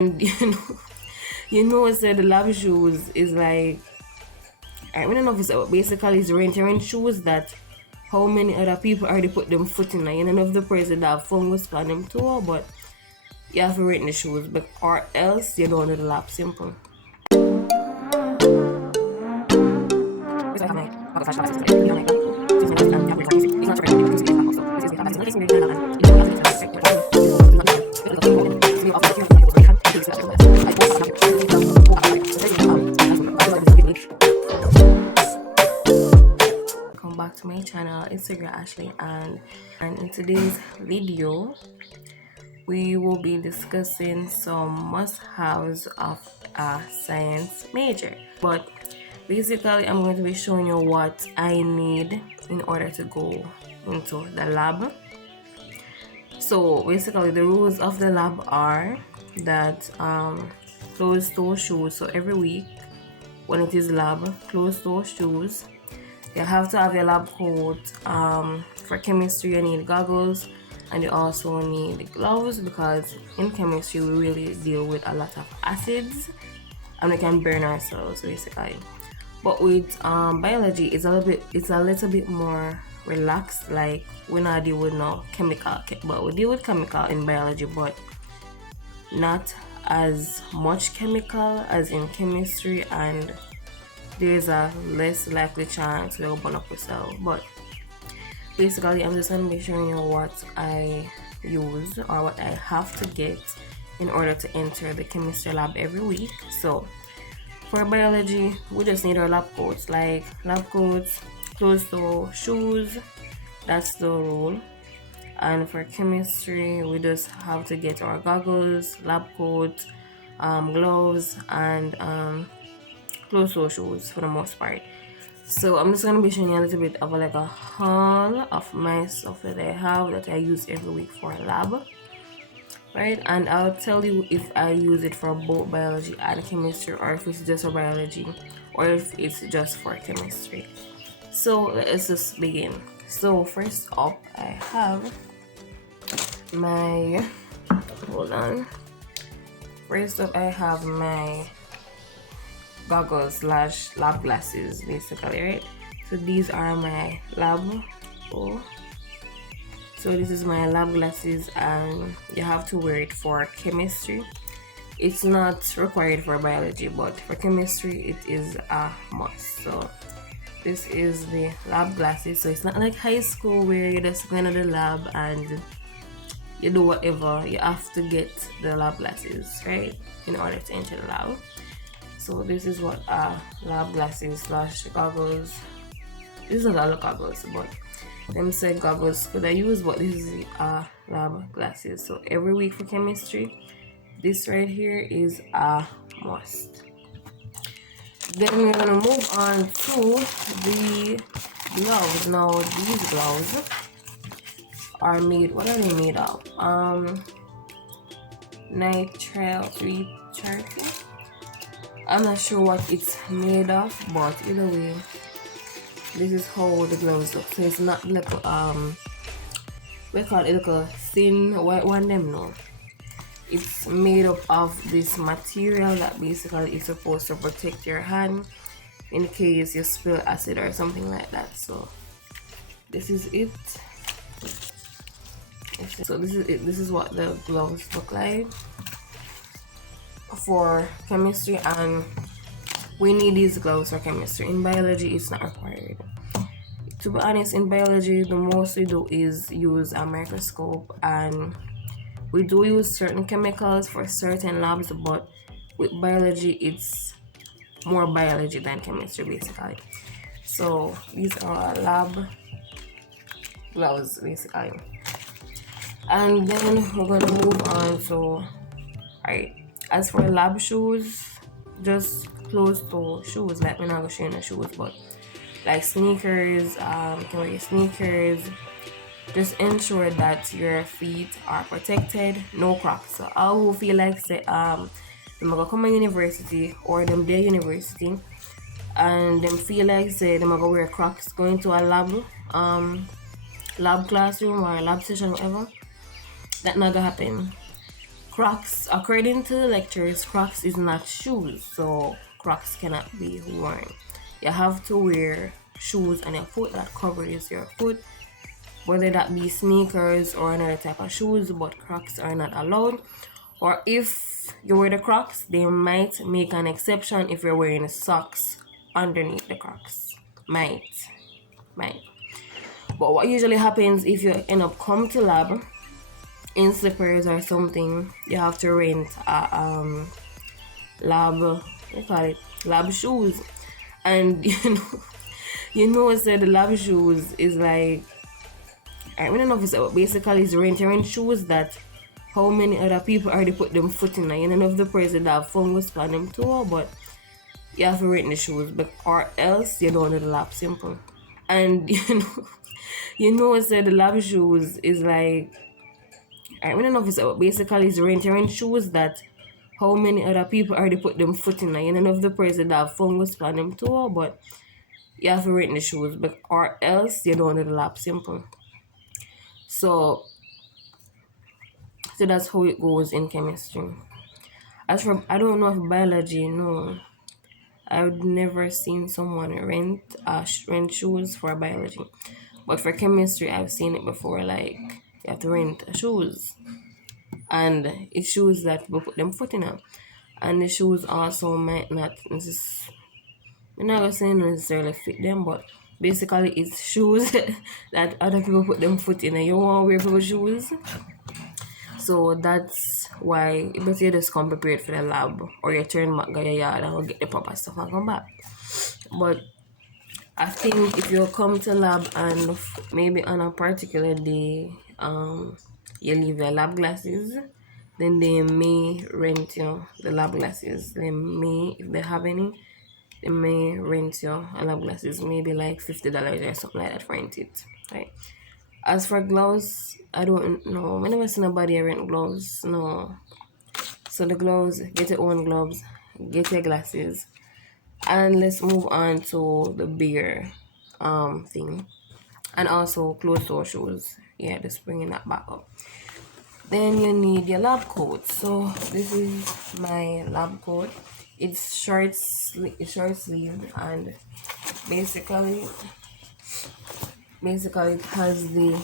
And so the lab shoes is like, I don't know if it's basically it's rent shoes that how many other people already put them foot in. You know if the person that have fungus on them too, but you have to rent the shoes, but or else you don't do the lab simple. Welcome back to my channel. It's your girl Ashley, and in today's video we will be discussing some must-haves of a science major. But basically I'm going to be showing you what I need in order to go into the lab. So basically the rules of the lab are that closed-toe shoes. So every week when it is lab, closed-toe shoes. You have to have your lab coat. For chemistry you need goggles, and you also need gloves because in chemistry we really deal with a lot of acids and we can burn ourselves basically. But with biology it's a little bit more relaxed. Like we not deal with no chemical, but we deal with chemical in biology, but not as much chemical as in chemistry, and there's a less likely chance to open up yourself. But basically I'm just going to be showing you what I use or what I have to get in order to enter the chemistry lab every week. So for biology we just need our lab coats, like lab coats, closed-toe shoes, that's the rule. And for chemistry we just have to get our goggles, lab coat, gloves, and closed-toe shoes for the most part. So I'm just gonna be showing you a little bit of like a haul of my stuff that I have that I use every week for lab, right? And I'll tell you if I use it for both biology and chemistry, or if it's just for biology, or if it's just for chemistry. So let's just begin. So first up I have my first up I have my goggles slash lab glasses basically, right? So these are my lab so this is my lab glasses, and you have to wear it for chemistry. It's not required for biology, but for chemistry it is a must. So this is the lab glasses. So it's not like high school where you just go into the lab and you do whatever. You have to get the lab glasses, right, in order to enter the lab. So this is what lab glasses slash goggles. This is not all goggles, but them say goggles could I use, but this is lab glasses. So every week for chemistry, this right here is a must. Then we're gonna move on to the gloves. Now these gloves are made, what are they made of? Nitrile 330. I'm not sure what it's made of, but either way, this is how the gloves look. So it's not like we call it like a thin white one, them no. It's made up of this material that basically is supposed to protect your hand in case you spill acid or something like that. So this is it. So this is it. This is what the gloves look like for chemistry, and we need these gloves for chemistry. In biology it's not required. To be honest, in biology the most we do is use a microscope, and we do use certain chemicals for certain labs, but with biology it's more biology than chemistry basically. So these are our lab gloves basically, and then we're going to move on. So alright, as for lab shoes, just closed-toe shoes. Like we're not gonna show you no shoes, but like sneakers, you can wear your sneakers. Just ensure that your feet are protected, no Crocs. So I will feel like say them gonna come to university, or them day university, and them feel like say them gonna wear Crocs going to a lab classroom or a lab session, whatever. That not gonna happen. Crocs, according to the lecturers, Crocs is not shoes, so Crocs cannot be worn. You have to wear shoes on your foot that covers your foot, whether that be sneakers or another type of shoes, but Crocs are not allowed. Or if you wear the Crocs, they might make an exception if you're wearing socks underneath the Crocs. Might. But what usually happens if you end up come to lab in slippers or something, you have to rent a lab, lab shoes. And so the lab shoes is like, I don't know if it's basically it's rent shoes that how many other people already put them foot in. You don't know if the person that have fungus on them too, but you have to rent the shoes, but or else you don't do the lab simple. And so the lab shoes is like, I don't know if it's basically it's rent shoes that how many other people already put them foot in. You don't know if the person that have fungus on them too, but you have to rent the shoes, but or else you don't do the lab simple. So that's how it goes in chemistry. As for, I don't know if biology, no. I've never seen someone rent shoes for biology. But for chemistry, I've seen it before, like, you have to rent shoes. And it's shoes that people put them foot in them. And the shoes also might not I'm not gonna say necessarily fit them, but basically it's shoes that other people put them foot in and you want to wear people's shoes. So that's why if you just come prepared for the lab or you turn back go your yard and get the proper stuff and come back. But I think if you come to lab and maybe on a particular day you leave your lab glasses, then they may rent you the lab glasses. They may, if they have any, they may rent you a lab glasses, maybe like $50 or something like that for rent it, right? As for gloves, I don't know. I never seen nobody rent gloves. No. So the gloves, get your own gloves, get your glasses, and let's move on to the bigger thing, and also closed-toe shoes. Yeah, just bringing that back up. Then you need your lab coat. So this is my lab coat. It's short sleeve, and basically it has the,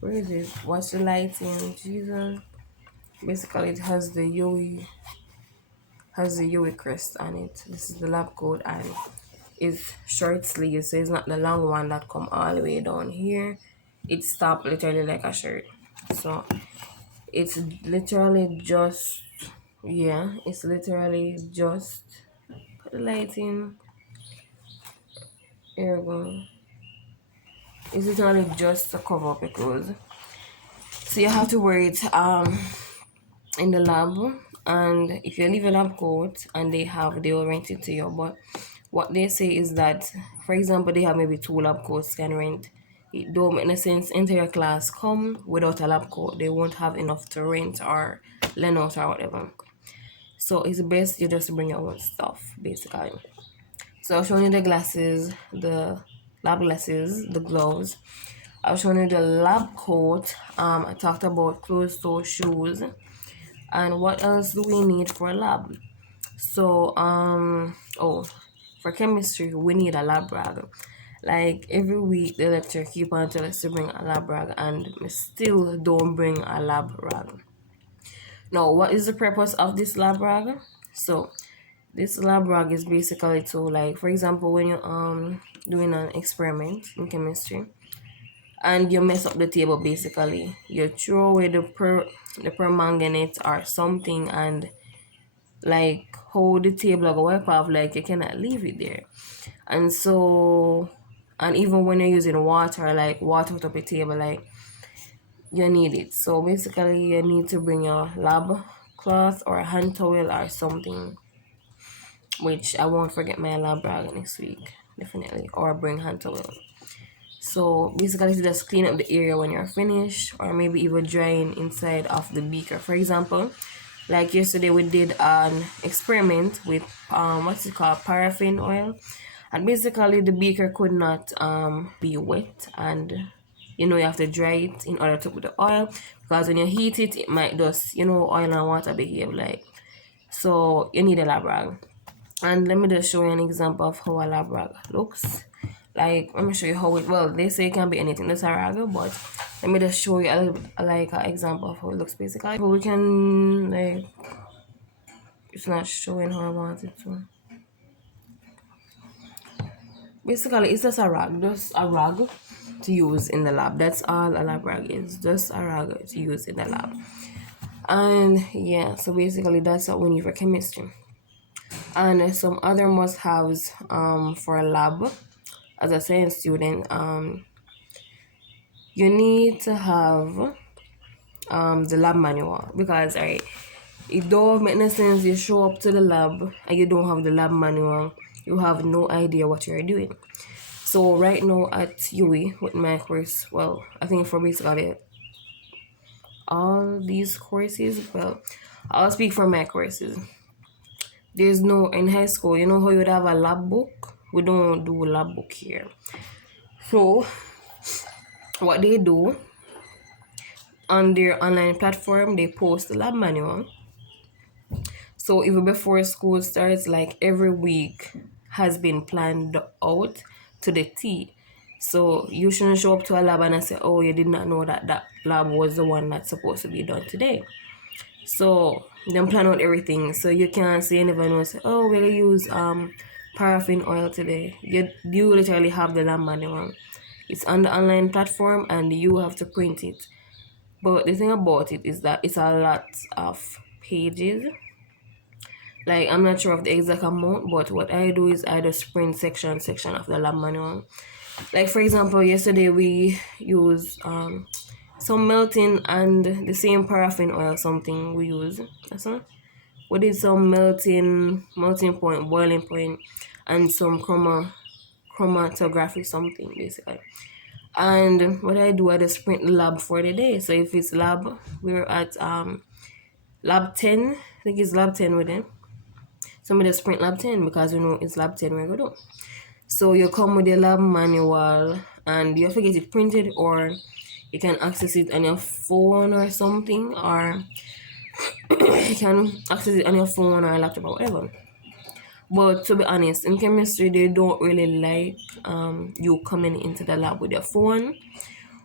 where is it? What's the lighting? Jesus. Basically it has the UWI crest on it. This is the lab coat, and it's short sleeve, so it's not the long one that come all the way down here. It's stopped literally like a shirt. So it's literally just, yeah, it's literally just, put the lighting, here we go. It's literally just a cover because, so you have to wear it in the lab, and if you leave a lab coat and they will rent it to you. But what they say is that, for example, they have maybe 2 lab coats can rent. It don't make no sense entire class come without a lab coat. They won't have enough to rent or lend out or whatever. So it's best you just bring your own stuff, basically. So I've shown you the glasses, the lab glasses, the gloves. I've shown you the lab coat. I talked about closed-toe shoes. And what else do we need for a lab? So for chemistry we need a lab rag. Like every week the lecturer keep on telling us to bring a lab rag, and we still don't bring a lab rag. Now, what is the purpose of this lab rag? So this lab rag is basically to, like, for example, when you're doing an experiment in chemistry and you mess up the table, basically you throw away the permanganate or something, and like hold the table go wipe off, like you cannot leave it there. And so, and even when you're using water, like water to the table, like you need it. So basically you need to bring your lab cloth or a hand towel or something, which I won't forget my lab rag next week, definitely, or bring hand towel. So basically you just clean up the area when you're finished, or maybe even drying inside of the beaker. For example, like yesterday we did an experiment with what's it called, paraffin oil, and basically the beaker could not be wet, and you have to dry it in order to put the oil, because when you heat it, it might just, oil and water behave like. So you need a lab rag. And let me just show you an example of how a lab rag looks. Like, let me show you how it, well, they say it can be anything that's a rag, but let me just show you like an example of how it looks basically. But we can, like, it's not showing how I want it to. Basically, it's just a rag to use in the lab. That's all a lab rag is, just a rag to use in the lab. And yeah, so basically that's what we need for chemistry. And some other must-haves for a lab as a science student, you need to have the lab manual, because it don't make no sense you show up to the lab and you don't have the lab manual. You have no idea what you're doing. So right now at UWI with my course, well, I think for basically all these courses, well, I'll speak for my courses. There's no, in high school, you know how you would have a lab book? We don't do lab book here. So what they do on their online platform, they post the lab manual. So even before school starts, like every week has been planned out to the T. So you shouldn't show up to a lab and I say, oh, you did not know that that lab was the one that's supposed to be done today. So them plan out everything. So you can't say, you never know, say, oh, we're gonna use paraffin oil today. You literally have the lab manual. It's on the online platform and you have to print it. But the thing about it is that it's a lot of pages. Like, I'm not sure of the exact amount, but what I do is I just print section of the lab manual. Like, for example, yesterday we use some melting and the same paraffin oil something we use. That's all. We did some melting point, boiling point, and some chromatography something basically. And what I do, I just print the lab for the day. So if it's lab, we're at lab 10. I think it's lab 10 with them. So I'm just print lab 10 because we know it's lab 10 we're gonna do. So you come with the lab manual and you have to get it printed, or you can access it on your phone or something, or you can access it on your phone or laptop or whatever. But to be honest, in chemistry, they don't really like you coming into the lab with your phone,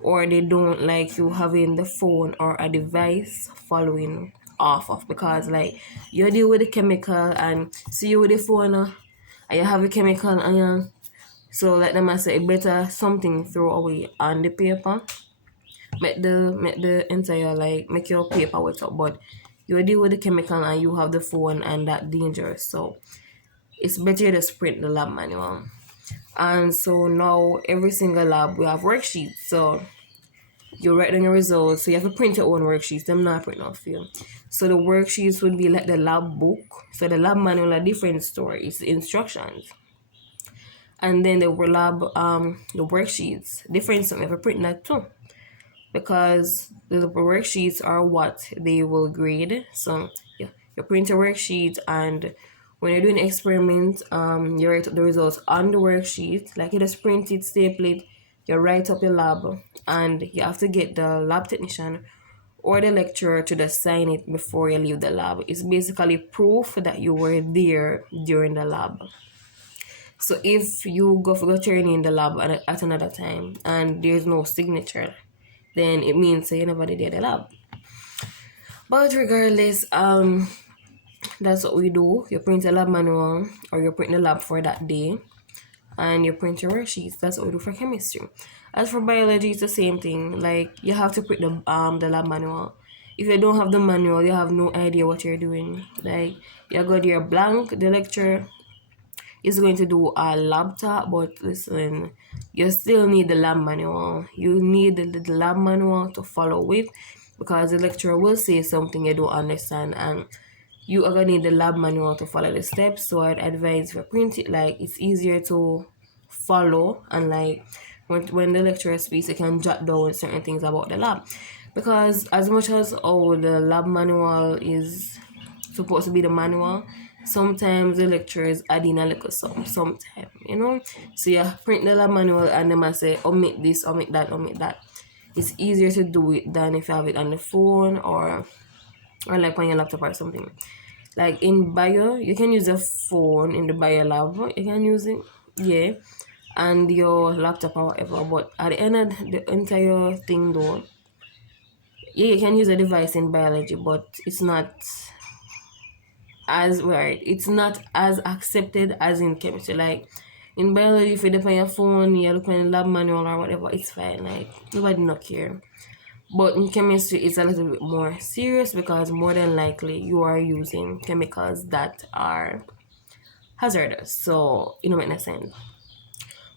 or they don't like you having the phone or a device following off of, because like you deal with the chemical and see you with the phone and you have a chemical and you, so like them I say better something throw away on the paper, make the entire, like, make your paper wet up, but you deal with the chemical and you have the phone and that dangerous. So it's better to print the lab manual. And so now every single lab we have worksheets, so you write down your results. So you have to print your own worksheets. Them not print off for you. So the worksheets would be like the lab book. So the lab manual a different story. It's instructions. And then the lab the worksheets different. So you have to print that too, because the worksheets are what they will grade. So yeah, you print a worksheet, and when you're doing an experiment, you write up the results on the worksheet. Like, you just print it, staple it, you write up your lab, and you have to get the lab technician or the lecturer to just sign it before you leave the lab. It's basically proof that you were there during the lab. So if you go for training in the lab at another time and there's no signature, then it means you never did the lab. But regardless, that's what we do. You print a lab manual, or you print the lab for that day, and you print your worksheets. That's what we do for chemistry. As for biology, it's the same thing. Like, you have to print the lab manual. If you don't have the manual, you have no idea what you're doing. Like, you go there blank. The lecturer is going to do a lab talk, but listen, you still need the lab manual. You need the lab manual to follow with, because the lecturer will say something you don't understand, and you are gonna need the lab manual to follow the steps. So I'd advise you print it. Like, it's easier to follow, and like when the lecturer speaks, you can jot down certain things about the lab, because as much as the lab manual is supposed to be the manual, sometimes the lecturers add in a little sometimes, So you print the lab manual and they might say omit this, omit that, omit that. it's easier to do it than if you have it on the phone or like on your laptop or something. Like in bio, you can use a phone in the bio lab. You can use it, yeah, and your laptop or whatever. But at the end of the entire thing, though, yeah, you can use a device in biology, but it's not as right. It's not as accepted as in chemistry. Like in biology, if you look on your phone, you look on the lab manual or whatever, it's fine. Like nobody not care. But in chemistry, it's a little bit more serious because more than likely you are using chemicals that are hazardous. So you know what I'm saying.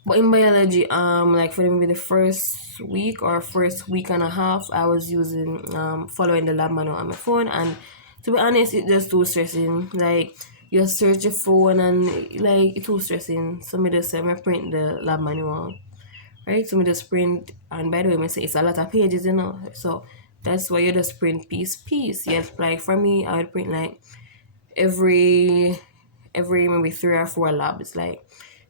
But in biology, like for maybe the first week or first week and a half, I was using following the lab manual on my phone, and to be honest, it's just too stressing. Like you search your phone and like it's too stressing. So me just me print the lab manual, right? So me just print, and by the way, me say it's a lot of pages, you know. So that's why you just print piece. Yes, like for me, I would print like every maybe 3 or 4 labs, like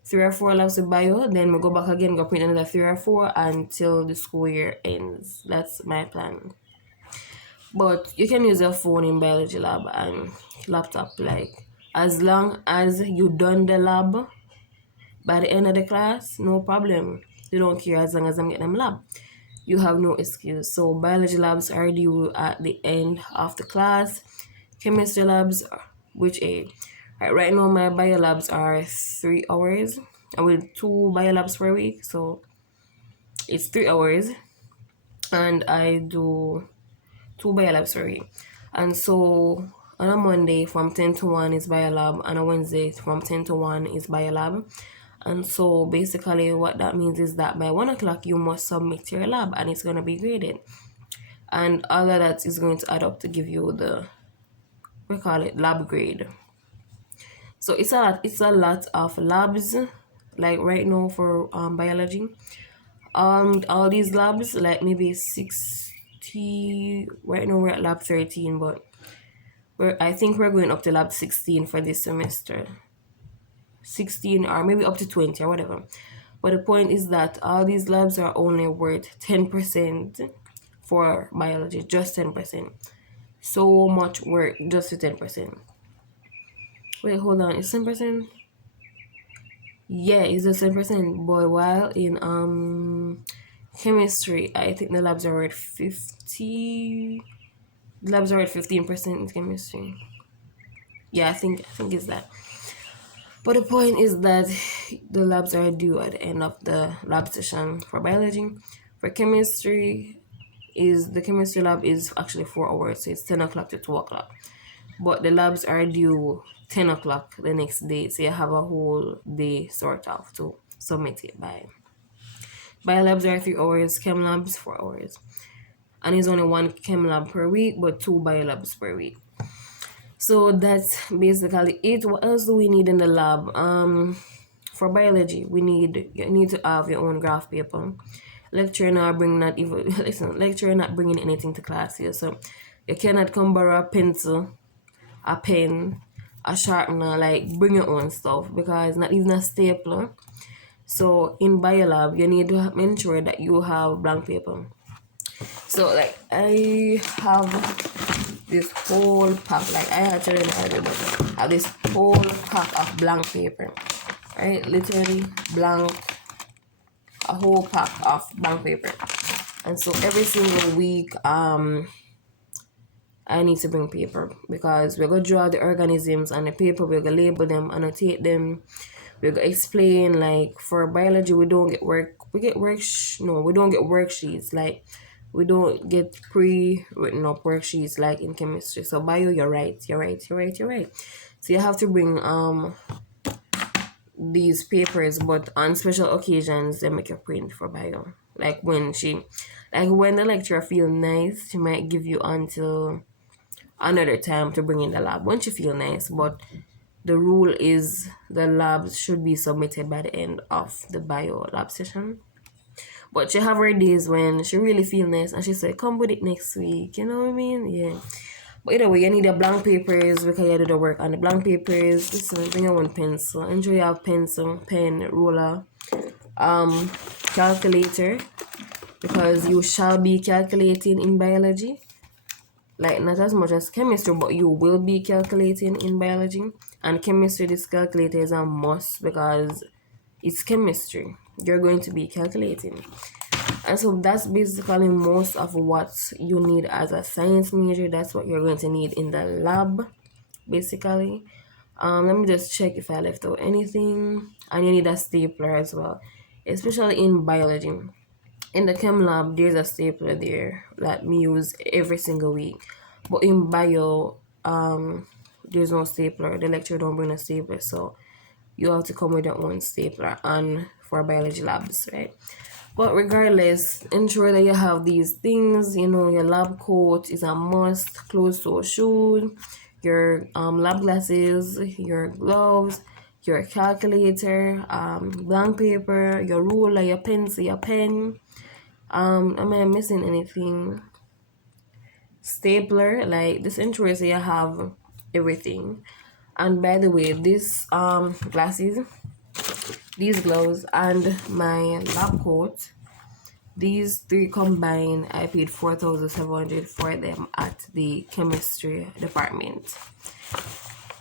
3 or 4 labs with bio, then we go back again, go print another 3 or 4 until the school year ends. That's my plan. But you can use your phone in biology lab and laptop, like as long as you done the lab by the end of the class, no problem. You don't care as long as I'm getting them lab. You have no excuse. So biology labs are due at the end of the class. Chemistry labs, which right now my bio labs are 3 hours. I will 2 bio labs per week, so it's 3 hours, and I do 2 bio labs per week. And so on a Monday from 10 to 1 is bio lab, and on a Wednesday from 10 to 1 is bio lab. And so basically what that means is that by 1 o'clock you must submit your lab and it's going to be graded. And all of that is going to add up to give you the, we call it lab grade. So it's a lot of labs, like right now for biology. All these labs, like maybe 60, right now we're at lab 13, but I think we're going up to lab 16 for this semester. 16 or maybe up to 20 or whatever. But the point is that all these labs are only worth 10% for biology, just 10%. So much work just for 10%. Wait, hold on, it's 10%? Yeah, it's just 10%. But while in chemistry, I think the labs are worth 50. The labs are worth 15% in chemistry. Yeah, I think it's that. But the point is that the labs are due at the end of the lab session for biology. For chemistry, the chemistry lab is actually 4 hours, so it's 10 o'clock to 2 o'clock. But the labs are due 10 o'clock the next day, so you have a whole day sort of to submit it by. Bio labs are 3 hours, chem labs 4 hours. And it's only 1 chem lab per week, but 2 bio labs per week. So that's basically it. What else do we need in the lab? For biology, you need to have your own graph paper. Lecturer not bringing anything to class here, so you cannot come borrow a pencil, a pen, a sharpener, like bring your own stuff, because not even a stapler. So in biolab, you need to ensure that you have blank paper. So like I have this whole pack, like I actually have this whole pack of blank paper, right? Literally blank, a whole pack of blank paper. And so every single week I need to bring paper, because we're going to draw the organisms on the paper, we're going to label them, annotate them, we're going to explain. Like for biology, we don't get worksheets, like we don't get pre-written up worksheets like in chemistry. So bio, you're right. So you have to bring these papers, but on special occasions they make you print for bio. Like when the lecturer feels nice, she might give you until another time to bring in the lab when she feel nice. But the rule is the labs should be submitted by the end of the bio lab session. But she have her days when she really feel nice and she say, come with it next week. You know what I mean? Yeah. But either way, you need the blank papers because you do the work on the blank papers. Listen, bring your own pencil. Ensure you have pencil, pen, ruler, calculator, because you shall be calculating in biology, like not as much as chemistry, but you will be calculating in biology. And chemistry, this calculator is a must because it's chemistry, you're going to be calculating. And so that's basically most of what you need as a science major. That's what you're going to need in the lab basically. Let me just check if I left out anything. And you need a stapler as well, especially in biology. In the chem lab, there's a stapler there that we use every single week. But in bio, there's no stapler. The lecturer don't bring a stapler, so you have to come with your own stapler and for biology labs, right? But regardless, ensure that you have these things. You know, your lab coat is a must, closed-toe shoes, your lab glasses, your gloves, your calculator, blank paper, your ruler, your pencil, your pen. Am I missing anything? Stapler, like this ensures that you have everything. And by the way, this glasses, these gloves, and my lab coat, these three combined, I paid 4,700 for them at the chemistry department.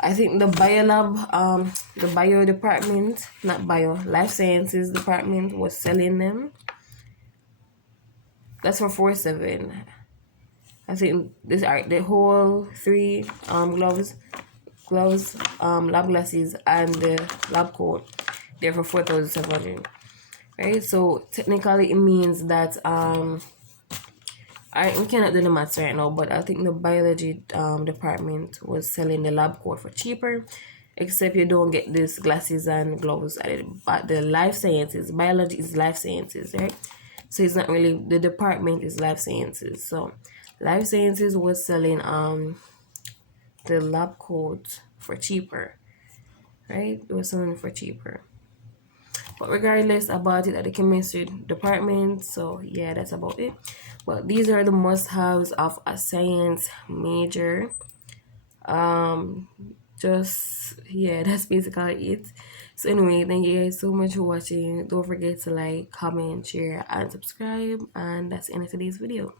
I think the bio lab, the bio department, not bio, life sciences department was selling them. That's for 4,700. I think this are the whole three gloves, lab glasses, and the lab coat. They're for 4,700. Right, so technically it means that we cannot do the maths right now, but I think the biology department was selling the lab coat for cheaper, except you don't get these glasses and gloves at it. But the life sciences, biology is life sciences, right? So it's not really, the department is life sciences. So life sciences was selling the lab coat for cheaper, right? It was selling for cheaper. But regardless about it at the chemistry department, so yeah, that's about it. But these are the must-haves of a science major. Just yeah, that's basically it. So anyway, thank you guys so much for watching. Don't forget to like, comment, share, and subscribe. And that's the end of today's video.